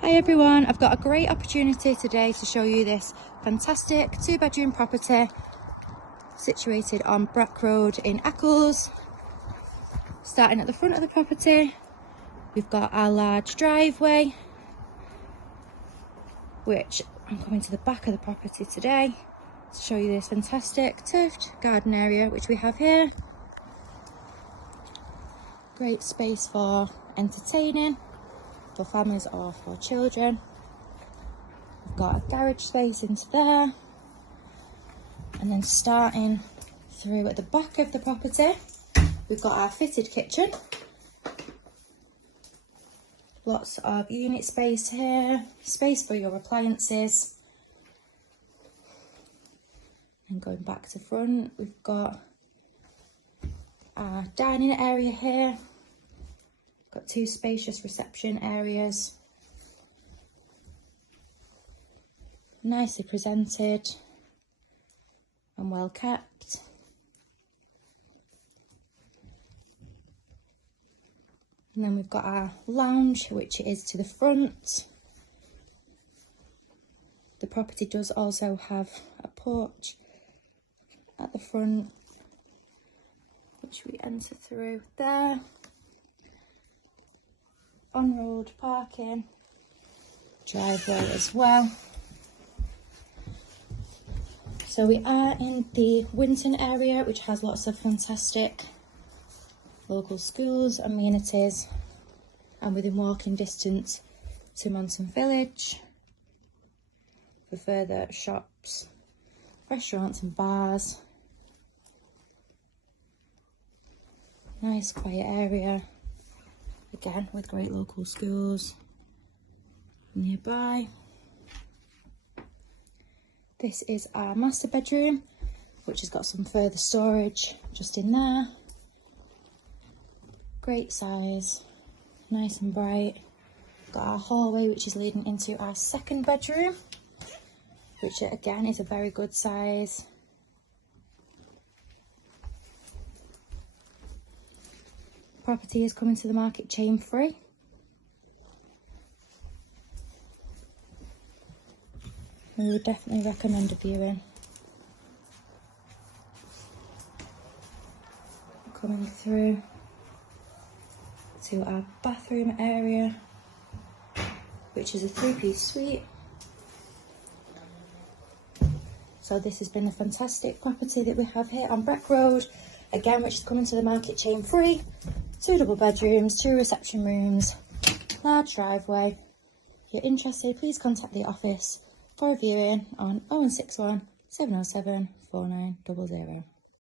Hi everyone, I've got a great opportunity today to show you this fantastic 2-bedroom property situated on Breck Road in Eccles. Starting at the front of the property, we've got our large driveway, which I'm coming to the back of the property today to show you this fantastic turfed garden area which we have here. Great space for entertaining, for families or for children. We've got a garage space into there, and then starting through at the back of the property, we've got our fitted kitchen. Lots of unit space here, space for your appliances. And going back to front, we've got our dining area here. Got 2 spacious reception areas. Nicely presented and well kept. And then we've got our lounge, which is to the front. The property does also have a porch at the front, which we enter through there. On-road parking, driveway as well. So we are in the Winton area, which has lots of fantastic local schools, amenities, and within walking distance to Monton Village for further shops, restaurants and bars. Nice quiet area, again with great local schools nearby. This is our master bedroom, which has got some further storage just in there. Great size, nice and bright. Got our hallway, which is leading into our second bedroom, which again is a very good size. Property is coming to the market chain free. We would definitely recommend a viewing. Coming through to our bathroom area, which is a 3-piece suite. So this has been a fantastic property that we have here on Breck Road, again, which is coming to the market chain free. 2 double bedrooms, 2 reception rooms, large driveway. If you're interested, please contact the office for a viewing on 0161 707 4900.